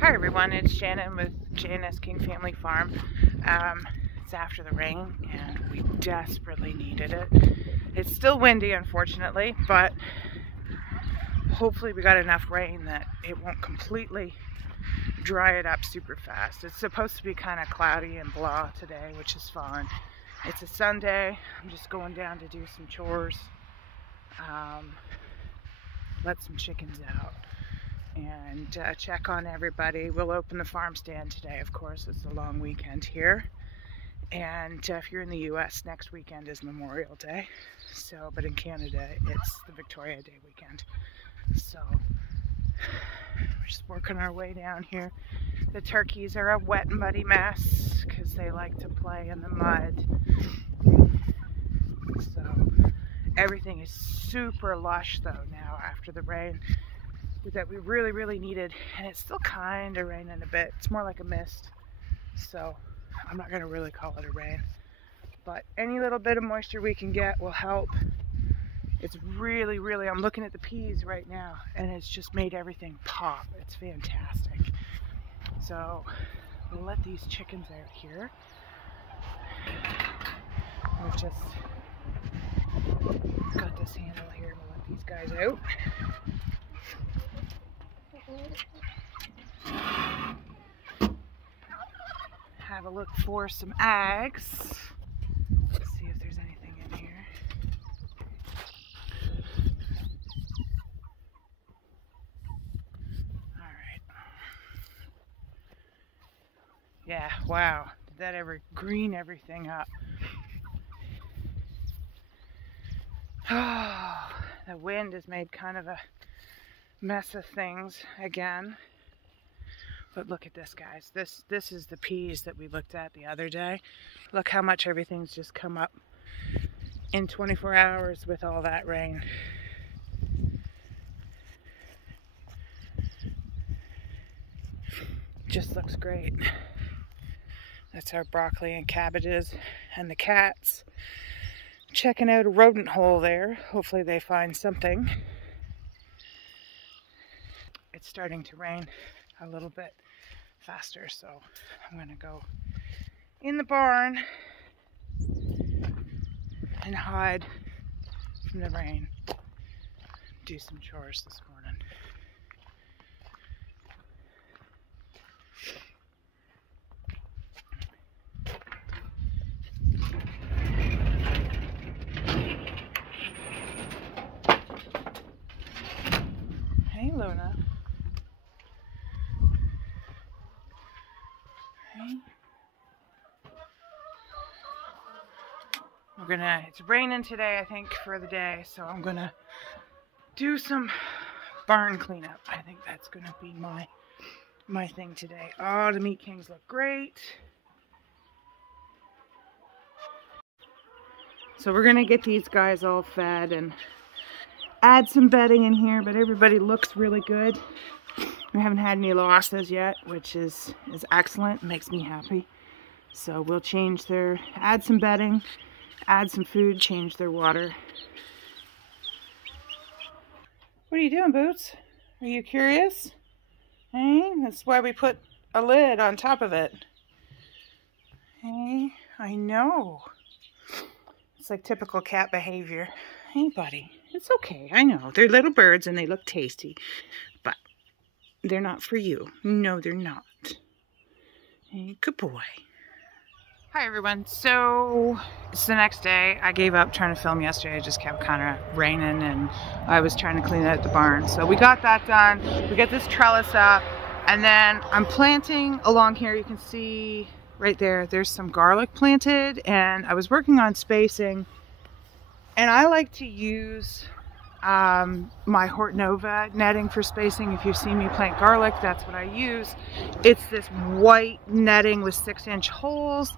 Hi everyone, it's Shannon with J&S King Family Farm. It's after the rain and we desperately needed it. It's still windy, unfortunately, but hopefully we got enough rain that it won't completely dry it up super fast. It's supposed to be kind of cloudy and blah today, which is fine. It's a Sunday. I'm just going down to do some chores, let some chickens out, and check on everybody. We'll open the farm stand today, of course. It's a long weekend here. And if you're in the US, next weekend is Memorial Day. So, but in Canada, it's the Victoria Day weekend. So, we're just working our way down here. The turkeys are a wet and muddy mess because they like to play in the mud. So, everything is super lush though now after the rain that we really needed, and it's still kind of raining a bit. It's more like a mist, so I'm not going to really call it a rain, but any little bit of moisture we can get will help. It's really, I'm looking at the peas right now and it's just made everything pop. It's fantastic. So we'll let these chickens out here. We've just got this handle here to let these guys out. Have a look for some eggs. Let's see if there's anything in here. Alright. Yeah, wow. Did that ever green everything up? Oh, the wind has made kind of a mess of things again. But look at this, guys. This is the peas that we looked at the other day. Look how much everything's just come up in 24 hours with all that rain. Just looks great. That's our broccoli and cabbages, and the cats checking out a rodent hole there. Hopefully they find something. It's starting to rain a little bit faster, so I'm gonna go in the barn and hide from the rain. Do some chores this morning. Hey, Luna. It's raining today, I think, for the day, so I'm gonna do some barn cleanup. I think that's gonna be my thing today. Oh, the Meat Kings look great. So we're gonna get these guys all fed and add some bedding in here, but everybody looks really good. We haven't had any losses yet, which is excellent. It makes me happy. So we'll add some bedding, add some food, change their water. What are you doing, Boots? Are you curious? Hey, that's why we put a lid on top of it. Hey, I know. It's like typical cat behavior. Hey, buddy, it's okay. I know. They're little birds and they look tasty, but they're not for you. No, they're not. Hey, good boy. Hi everyone, so it's the next day. I gave up trying to film yesterday. It just kept kind of raining and I was trying to clean out the barn. So we got that done. We got this trellis up, and then I'm planting along here. You can see right there, there's some garlic planted, and I was working on spacing, and I like to use my Hort Nova netting for spacing. If you've seen me plant garlic, that's what I use. It's this white netting with 6-inch holes.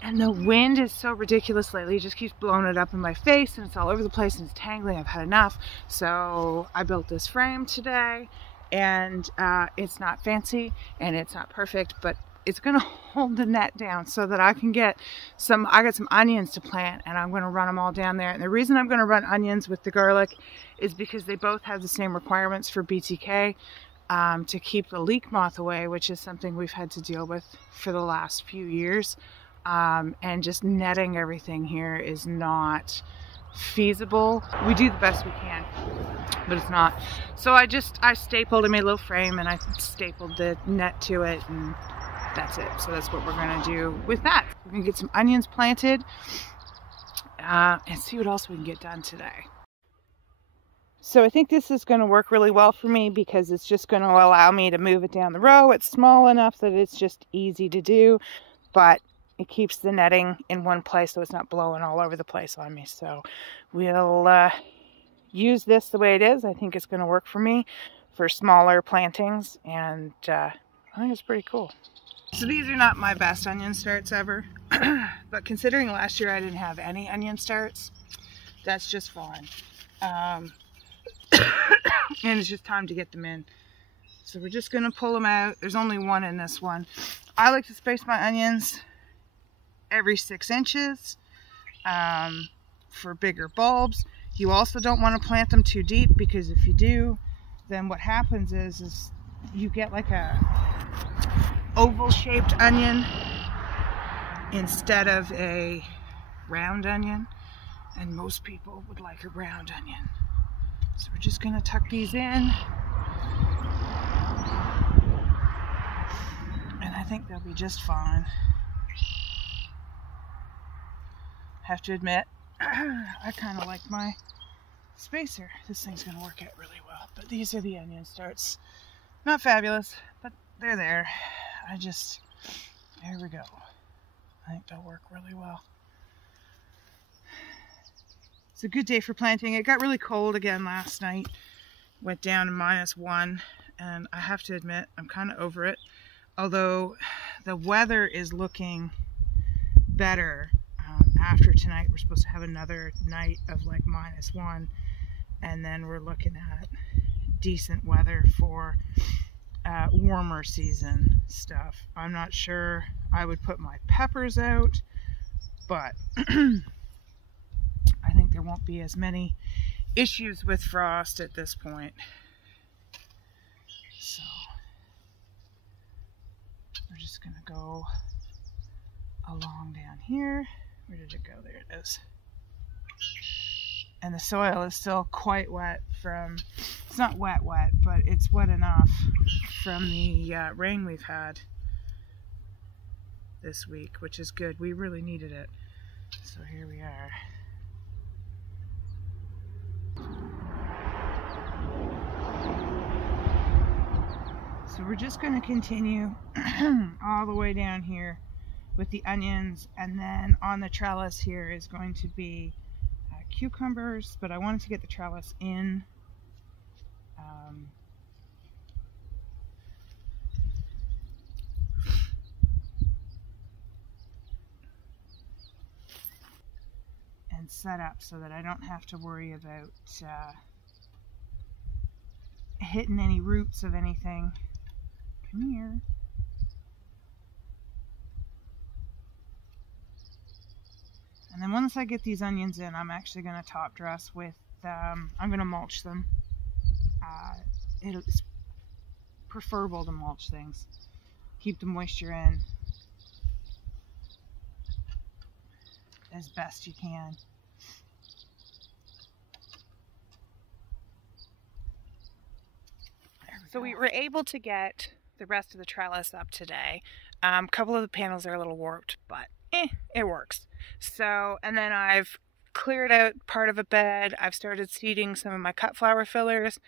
And the wind is so ridiculous lately. It just keeps blowing it up in my face and it's all over the place and it's tangling. I've had enough. So I built this frame today, and it's not fancy and it's not perfect, but it's going to hold the net down so that I can get I got some onions to plant, and I'm going to run them all down there. And the reason I'm going to run onions with the garlic is because they both have the same requirements for BTK. to keep the leek moth away, which is something we've had to deal with for the last few years. And just netting everything here is not feasible. We do the best we can, but it's not. So I stapled, I made a little frame and I stapled the net to it, and that's it. So that's what we're gonna do with that. We're gonna get some onions planted and see what else we can get done today. So I think this is going to work really well for me because it's just going to allow me to move it down the row. It's small enough that it's just easy to do, but it keeps the netting in one place so it's not blowing all over the place on me. So we'll use this the way it is. I think it's going to work for me for smaller plantings, and I think it's pretty cool. So these are not my best onion starts ever, but considering last year I didn't have any onion starts, that's just fine. And it's just time to get them in. So we're just going to pull them out. There's only one in this one. I like to space my onions every 6 inches for bigger bulbs. You also don't want to plant them too deep, because if you do, then what happens is you get like a oval shaped onion instead of a round onion, and most people would like a round onion. So we're just going to tuck these in, and I think they'll be just fine. Have to admit, I kind of like my spacer. This thing's going to work out really well, but these are the onion starts. Not fabulous, but they're there. There we go. I think they'll work really well. It's a good day for planting. It got really cold again last night. Went down to -1, and I have to admit, I'm kind of over it. Although the weather is looking better after tonight. We're supposed to have another night of like -1, and then we're looking at decent weather for warmer season stuff. I'm not sure I would put my peppers out, but I think there won't be as many issues with frost at this point. So we're just going to go along down here. Where did it go? There it is. And the soil is still quite wet from, it's not wet, but it's wet enough from the rain we've had this week, which is good. We really needed it. So here we are. So we're just going to continue all the way down here with the onions, and then on the trellis here is going to be cucumbers, but I wanted to get the trellis in and set up so that I don't have to worry about hitting any roots of anything. Come here. And then once I get these onions in, I'm actually going to top dress with, I'm going to mulch them. It's preferable to mulch things. Keep the moisture in as best you can. So we were able to get the rest of the trellis up today. A couple of the panels are a little warped, but it works. So, and then I've cleared out part of a bed. I've started seeding some of my cut flower fillers,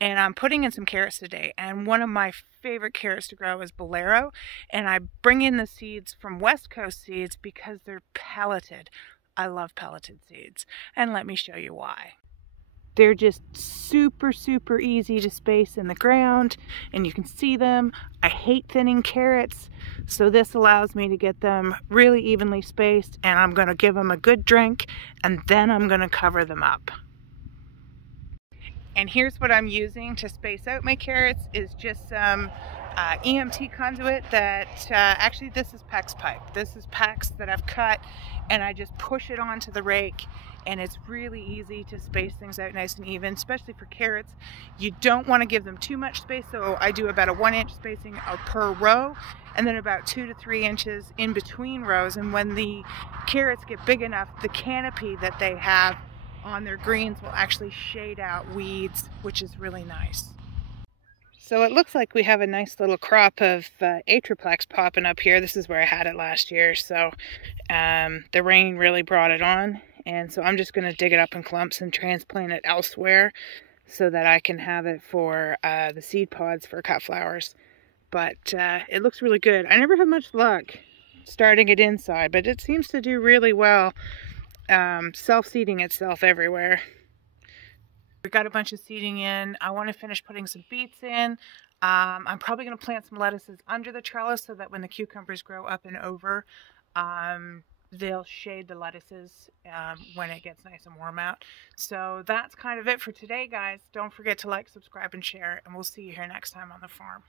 and I'm putting in some carrots today. And one of my favorite carrots to grow is Bolero, and I bring in the seeds from West Coast Seeds because they're pelleted. I love pelleted seeds, and let me show you why. They're just super, super easy to space in the ground, and you can see them. I hate thinning carrots, so this allows me to get them really evenly spaced, and I'm going to give them a good drink, and then I'm going to cover them up. And here's what I'm using to space out my carrots is just some EMT conduit that, actually this is PEX pipe. This is PEX that I've cut, and I just push it onto the rake, and it's really easy to space things out nice and even, especially for carrots. You don't want to give them too much space, so I do about a 1-inch spacing per row, and then about 2 to 3 inches in between rows. And when the carrots get big enough, the canopy that they have on their greens will actually shade out weeds, which is really nice. So it looks like we have a nice little crop of Atriplex popping up here. This is where I had it last year, so the rain really brought it on. And so I'm just going to dig it up in clumps and transplant it elsewhere so that I can have it for the seed pods for cut flowers. But it looks really good. I never had much luck starting it inside, but it seems to do really well, self-seeding itself everywhere. We've got a bunch of seeding in. I want to finish putting some beets in. I'm probably going to plant some lettuces under the trellis so that when the cucumbers grow up and over, they'll shade the lettuces when it gets nice and warm out. So that's kind of it for today, guys. Don't forget to like, subscribe, and share, and we'll see you here next time on the farm.